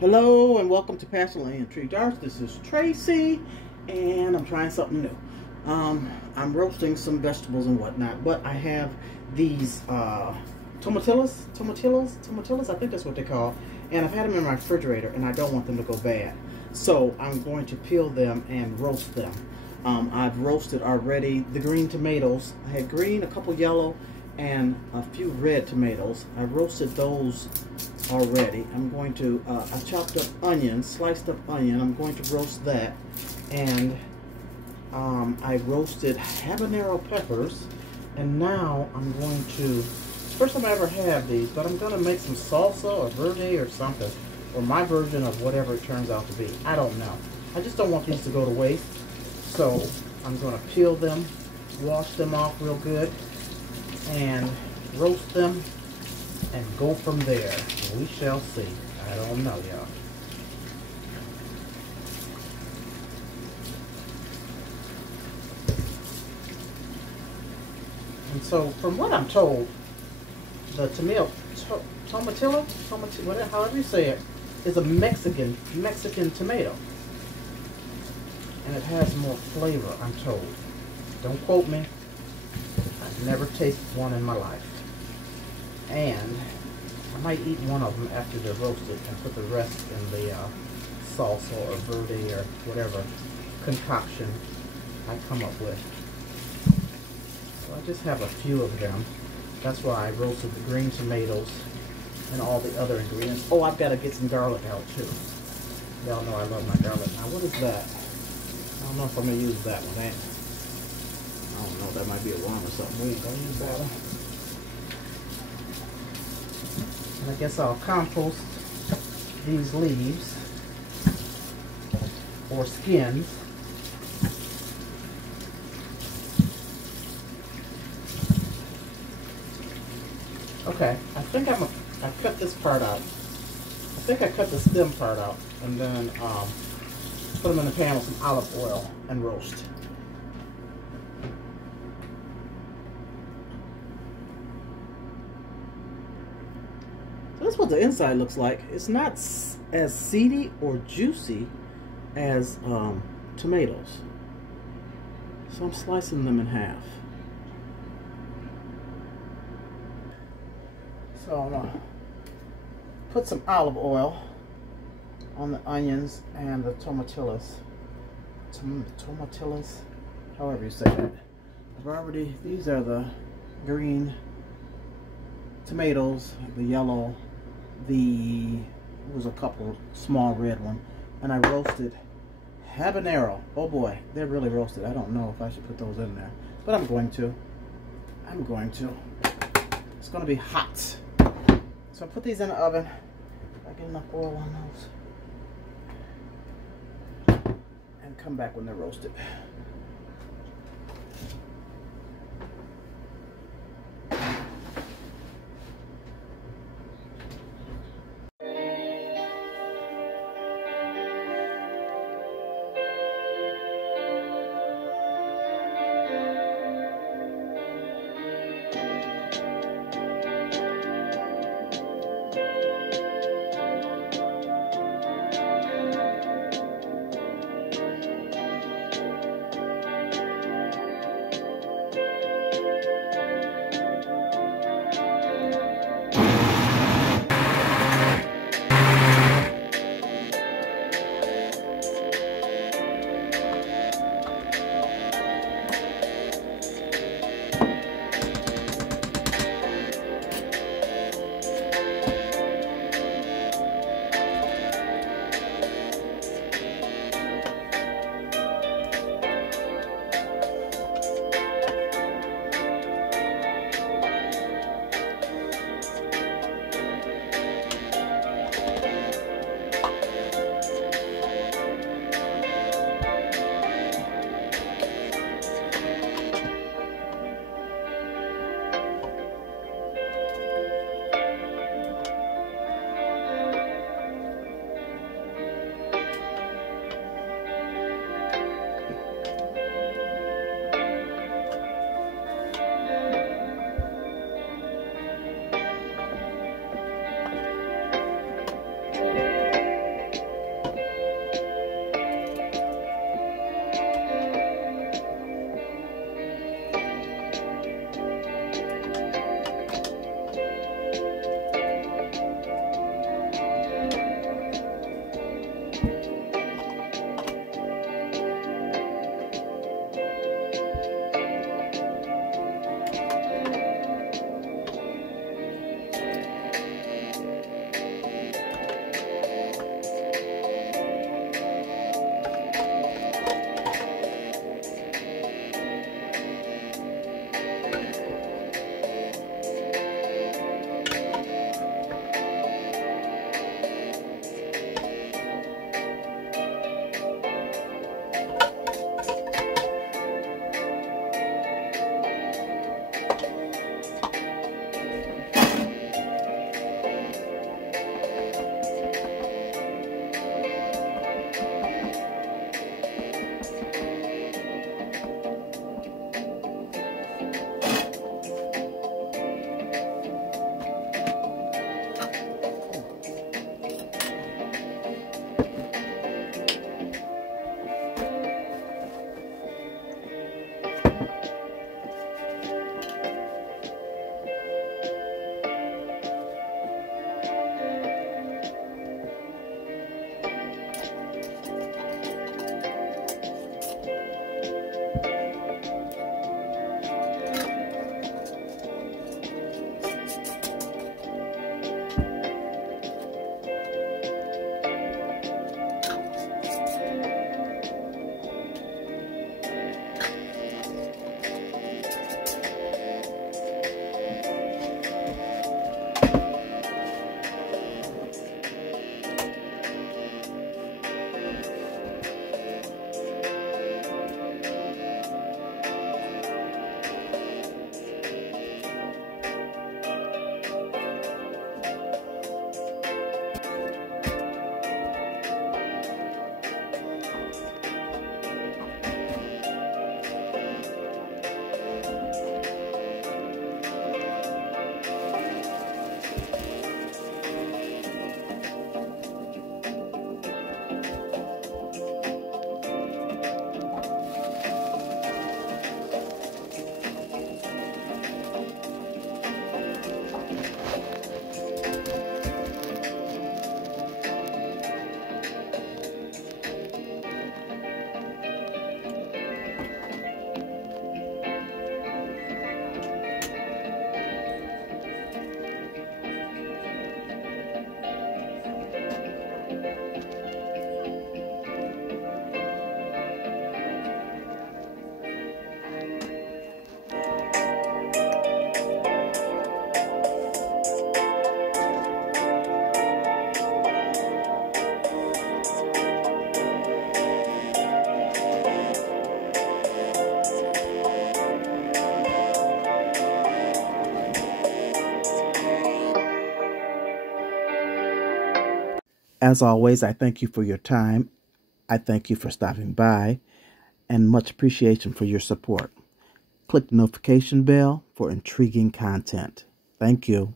Hello and welcome to Passion and Tree Darts. This is Tracy and I'm trying something new. I'm roasting some vegetables and whatnot, but I have these tomatillos, I think that's what they call, and I've had them in my refrigerator and I don't want them to go bad. So I'm going to peel them and roast them. I've roasted already the green tomatoes. I had green, a couple yellow, and a few red tomatoes. I roasted those already. I'm going to, I chopped up onions, sliced up onion. I'm going to roast that. And I roasted habanero peppers. And now I'm going to, first time I ever have these, but I'm going to make some salsa or verde or something. Or my version of whatever it turns out to be. I don't know. I just don't want these to go to waste. So I'm going to peel them, wash them off real good, and roast them and go from there. We shall see. I don't know, y'all. And so from what I'm told, the tomatillo, whatever, however you say it, is a Mexican tomato, and it has more flavor, I'm told. Don't quote me. I've never tasted one in my life. And I might eat one of them after they're roasted and put the rest in the salsa or verde or whatever concoction I come up with. So I just have a few of them. That's why I roasted the green tomatoes and all the other ingredients. Oh, I've got to get some garlic out too. Y'all know I love my garlic. Now what is that? I don't know if I'm going to use that one. I don't know, that might be a worm or something. We ain't gonna use that one. And I guess I'll compost these leaves or skins. Okay, I think I cut this part out. I think I cut the stem part out and then put them in the pan with some olive oil and roast. So that's what the inside looks like. It's not as seedy or juicy as tomatoes. So I'm slicing them in half. So I'm gonna put some olive oil on the onions and the tomatillos. Tomatillos, however you say that. I've already, these are the green tomatoes, the yellow, was a couple small red one, and I roasted habanero. Oh boy, they're really roasted. I don't know if I should put those in there, but I'm going to. It's going to be hot. So I put these in the oven. I get enough oil on those, and come back when they're roasted. As always, I thank you for your time. I thank you for stopping by, and much appreciation for your support. Click the notification bell for intriguing content. Thank you.